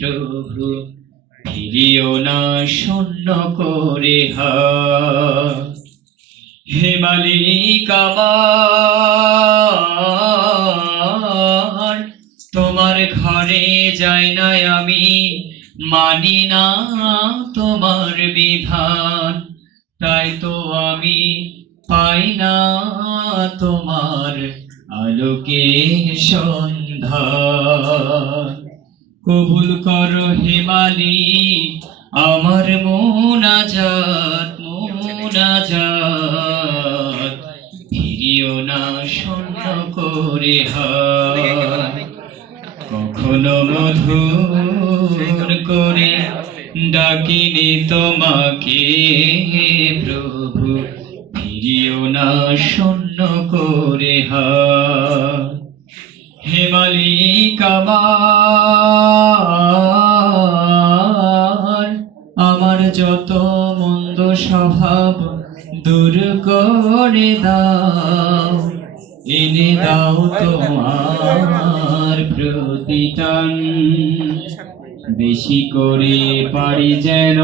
প্রভু ফিরিও না শূন্য করে হা তোমার ঘরে যাই না আমি, মানি না তোমার বিধান। তাই তো আমি পাই না তোমার আলোকে সন্ধান। কবুল করো হে মালিক, আমার মোনাজাত মোনাজাত। ফিরিও না শূন্য করে কখনো মধুর করে ডাকিনি তোমাকে প্রভু। ফিরিও না শূন্য করে হে মালিক আমার যত মন্দ স্বভাব দূর করে দাও, এনে দাও তোমার প্রতিটান বেশি করে পারি যেন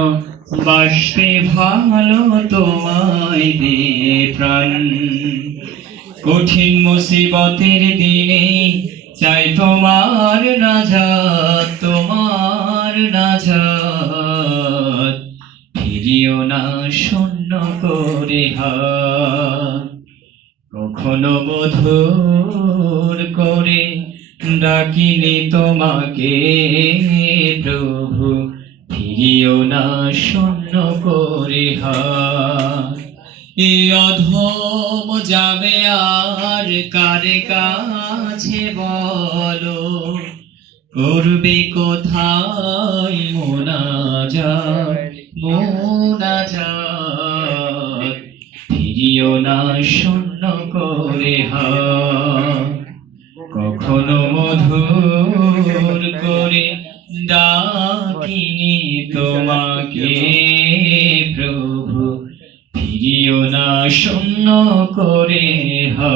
বাসতে ভালো তোমায় দিয়ে প্রাণ। কঠিন মুসিবতের দিনে চাই তোমার নাজাত ফিরিও না শূন্য করে কখনো মধুর করে ডাকিনি তোমাকে, প্রভু, ফিরিও না শূন্য করে হাত অধম যাবে আর কারে কাছে বলো, করবে কোথায় মোনাজাত মোনাজাত ফিরিও না শূন্য করে কখনো মধুর করে ডাকিনি তোমাকে, প্রভু। ফিরিও না শূন্য করে হা